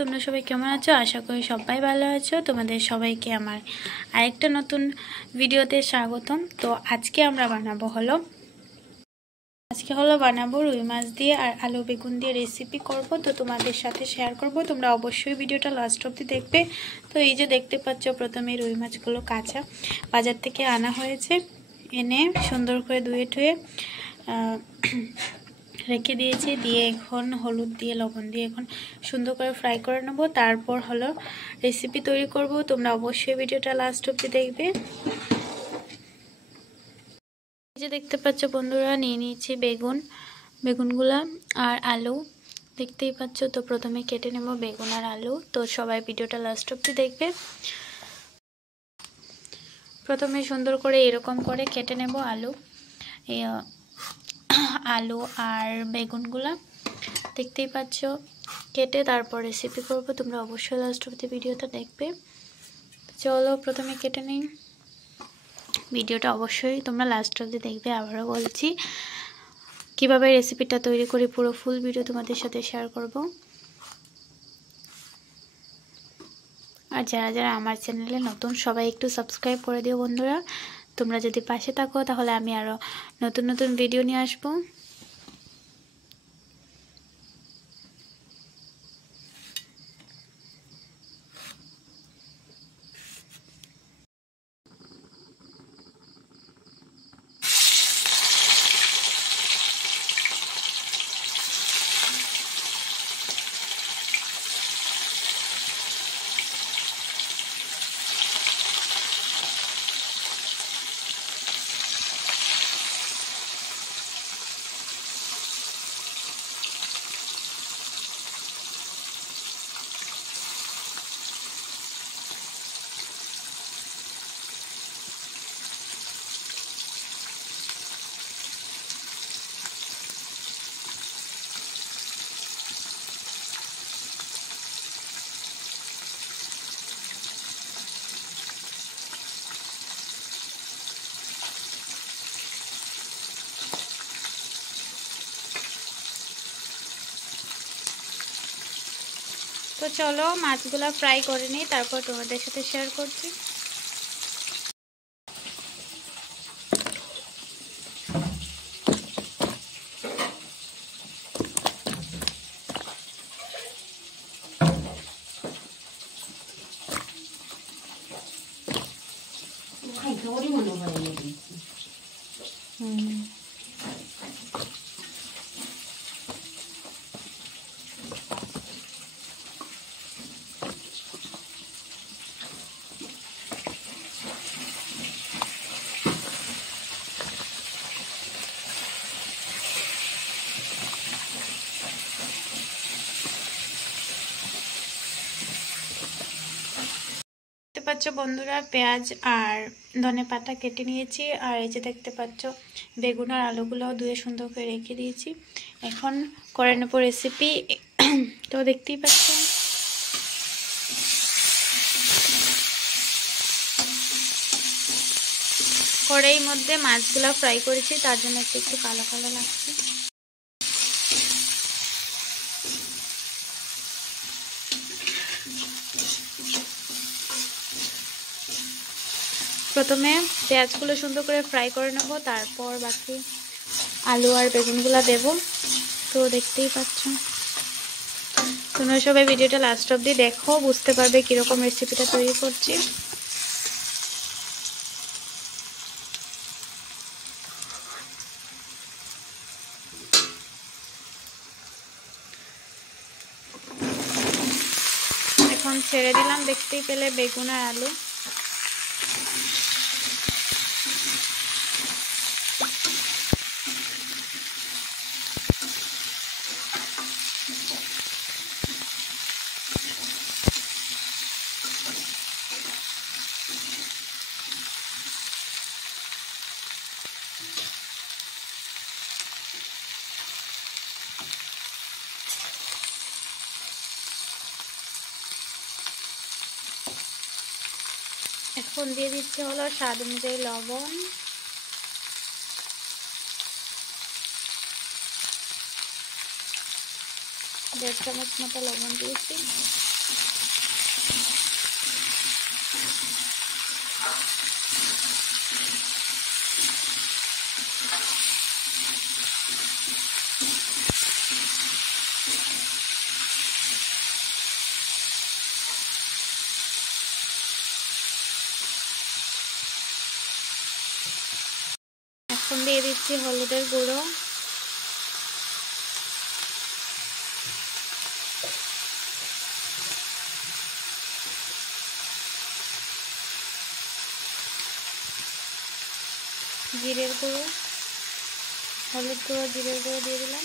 তোমরা সবাই কেমন আছো? আশা করি সবাই ভালো আছো। তোমাদের সবাইকে আমার আরেকটা নতুন ভিডিওতে স্বাগতম। তো আজকে আমরা বানাবো রুই মাছ দিয়ে আর আলু বেগুন দিয়ে রেসিপি করব। তো তোমাদের সাথে শেয়ার করব, তোমরা অবশ্যই ভিডিওটা লাস্ট অবধি দেখবে। তো এই যে দেখতে পাচ্ছ, প্রথমে রুই মাছগুলো কাঁচা বাজার থেকে আনা হয়েছে, এনে সুন্দর করে ধুয়ে টুয়ে রেখে দিয়েছি। দিয়ে এখন হলুদ দিয়ে লবণ দিয়ে এখন সুন্দর করে ফ্রাই করে নেব। তারপর হলো রেসিপি তৈরি করব। তোমরা অবশ্যই ভিডিওটা লাস্ট অবধি দেখবে। এই যে দেখতে পাচ্ছ বন্ধুরা, নিয়ে নিয়েছি বেগুনগুলা আর আলু, দেখতেই পাচ্ছ। তো প্রথমে কেটে নেব বেগুন আর আলু। তো সবাই ভিডিওটা লাস্ট অবধি দেখবে। প্রথমে সুন্দর করে এরকম করে কেটে নেব আলু আর বেগুনগুলা, দেখতেই পাচ্ছ কেটে তারপর রেসিপি করব। তোমরা অবশ্যই লাস্ট অবধি ভিডিওটা দেখবে। চলো প্রথমে কেটে নিই। ভিডিওটা অবশ্যই তোমরা লাস্ট অবধি দেখবে। আবারও বলছি, কিভাবে রেসিপিটা তৈরি করি পুরো ফুল ভিডিও তোমাদের সাথে শেয়ার করব। আর যারা যারা আমার চ্যানেলে নতুন, সবাই একটু সাবস্ক্রাইব করে দিও বন্ধুরা। তোমরা যদি পাশে থাকো তাহলে আমি আরও নতুন নতুন ভিডিও নিয়ে আসবো। তো চলো মাছগুলো ফ্রাই করে নিই, তারপর তোমাদের সাথে শেয়ার করছি। দেখতে পাচ্ছ বন্ধুরা, পেঁয়াজ আর ধনেপাতা কেটে নিয়েছি। আর এই যে দেখতে পাচ্ছ বেগুন আর আলুগুলো ধুয়ে সুন্দর করে রেখে দিয়েছি। এখন করে নেব রেসিপি। তো দেখতেই পাচ্ছ কড়াইয়ের মধ্যে মাছগুলো ফ্রাই করেছি, তার জন্য একটু কালো কালো লাগছে। প্রথমে পেঁয়াজগুলো সুন্দর করে ফ্রাই করে নেব, তারপর বাকি আলু আর বেগুনগুলো দেব। তো দেখতেই পাচ্ছ, তোমরা সবাই ভিডিওটা লাস্ট অবধি দেখো, বুঝতে পারবে কিরকম রেসিপিটা তৈরি করছি। এখন ছেড়ে দিলাম, দেখতেই পেলে বেগুন আর আলু। এখন দিয়ে দিচ্ছে হলো স্বাদ অনুযায়ী লবণ, 1.5 চামচ মতো লবণ দিয়েছি। এখন দিয়ে দিচ্ছি হলুদের গুঁড়ো, জিরের গুঁড়ো, হলুদ গুঁড়ো, জিরের গুঁড়ো দিয়ে দিলাম।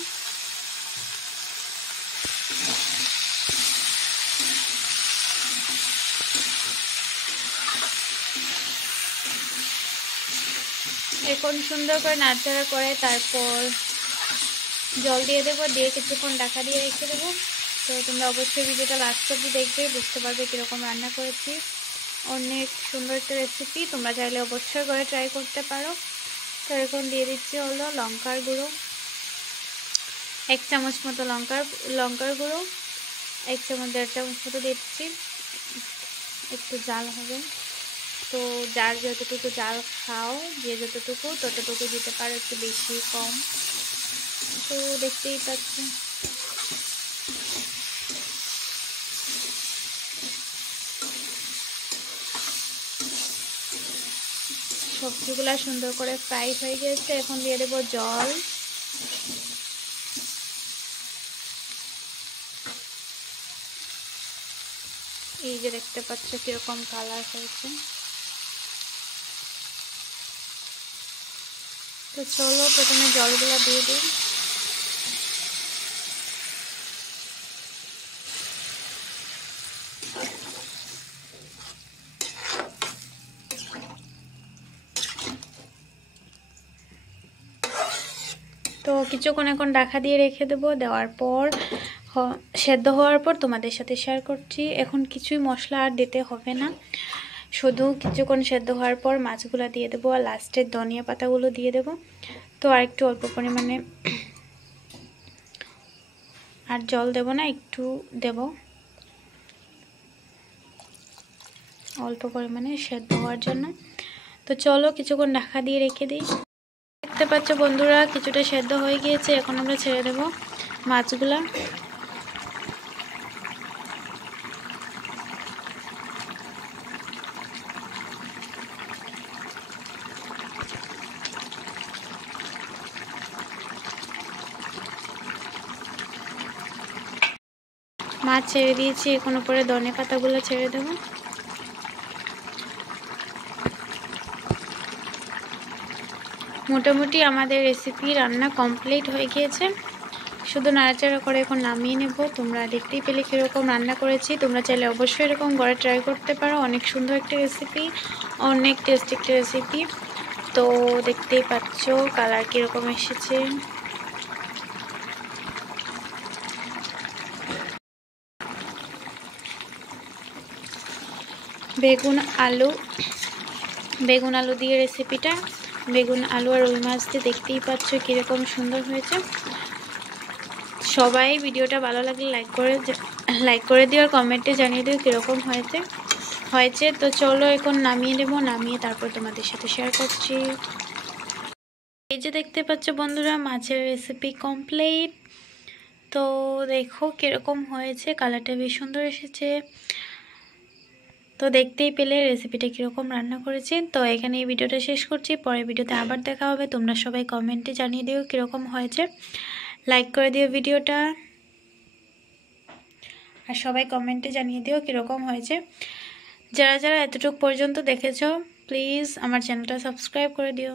এখন সুন্দর করে নাড়াচাড়া করে তারপর জল দিয়ে দেবো, দিয়ে কিছুক্ষণ ঢাকা দিয়ে রেখে দেবো। তো তোমরা অবশ্যই ভিডিওটা লাস্ট অবধি দেখবে, বুঝতে পারবে কীরকম রান্না করেছি। অনেক সুন্দর একটা রেসিপি, তোমরা চাইলে অবশ্যই করে ট্রাই করতে পারো। তো এখন দিয়ে দিচ্ছি হলো লঙ্কার গুঁড়ো, 1 চামচ মতো লঙ্কার গুঁড়ো, 1 চামচ 1.5 চামচ মতো দিচ্ছি। একটু জাল হবে, তো যার যতটুকু জাল খাও, যে যতটুকু ততটুকু দিতে পারো, একটু বেশি কম। তো দেখতেই পাচ্ছ সবজিগুলা সুন্দর করে ফ্রাই হয়ে গেছে। এখন দিয়ে দেবো জল, এই যে দেখতে পাচ্ছ কিরকম কালার হয়েছে। তো চলো প্রথমে জলগুলা দিয়ে দিই। তো কিছুক্ষণ এখন ঢাকা দিয়ে রেখে দেবো, দেওয়ার পর সেদ্ধ হওয়ার পর তোমাদের সাথে শেয়ার করছি। এখন কিছুই মশলা আর দিতে হবে না, শুধু কিছুক্ষণ সেদ্ধ হওয়ার পর মাছগুলো দিয়ে দেবো আর লাস্টের ধনিয়া পাতাগুলো দিয়ে দেবো। তো আর একটু অল্প পরিমাণে, আর জল দেব না, একটু দেব অল্প পরিমাণে সেদ্ধ হওয়ার জন্য। তো চলো কিছুক্ষণ ঢাকা দিয়ে রেখে দিই। দেখতে পাচ্ছ বন্ধুরা কিছুটা সেদ্ধ হয়ে গিয়েছে, এখন আমরা ছেড়ে দেব মাছগুলা। মাছ ছেড়ে দিয়েছি, এখন উপরে ধনে পাতাগুলো ছেড়ে দেবো। মোটামুটি আমাদের রেসিপি রান্না কমপ্লিট হয়ে গিয়েছে, শুধু নাড়াচাড়া করে এখন নামিয়ে নেব। তোমরা দেখতেই পেলে কীরকম রান্না করেছি, তোমরা চাইলে অবশ্যই এরকম ঘরে ট্রাই করতে পারো। অনেক সুন্দর একটা রেসিপি, অনেক টেস্টি একটা রেসিপি। তো দেখতেই পাচ্ছ কালার কীরকম এসেছে। বেগুন আলু দিয়ে রেসিপিটা, বেগুন আলু আর রুই মাছ দিয়ে দেখতেই পাচ্ছ কীরকম সুন্দর হয়েছে। সবাই ভিডিওটা ভালো লাগলে লাইক করে দিও আর কমেন্টে জানিয়ে দিও কীরকম হয়েছে। তো চলো এখন নামিয়ে নেব, নামিয়ে তারপর তোমাদের সাথে শেয়ার করছি। এই যে দেখতে পাচ্ছ বন্ধুরা মাছের রেসিপি কমপ্লিট। তো দেখো কীরকম হয়েছে, কালারটা বেশ সুন্দর এসেছে। তো দেখতেই পেলে রেসিপিটা কীরকম রান্না করেছি। তো এখানে এই ভিডিওটা শেষ করছি, পরের ভিডিওতে আবার দেখা হবে। তোমরা সবাই কমেন্টে জানিয়ে দিও কীরকম হয়েছে, লাইক করে দিও ভিডিওটা, আর সবাই কমেন্টে জানিয়ে দিও কীরকম হয়েছে। যারা যারা এতটুকু পর্যন্ত দেখেছো প্লিজ আমার চ্যানেলটা সাবস্ক্রাইব করে দিও।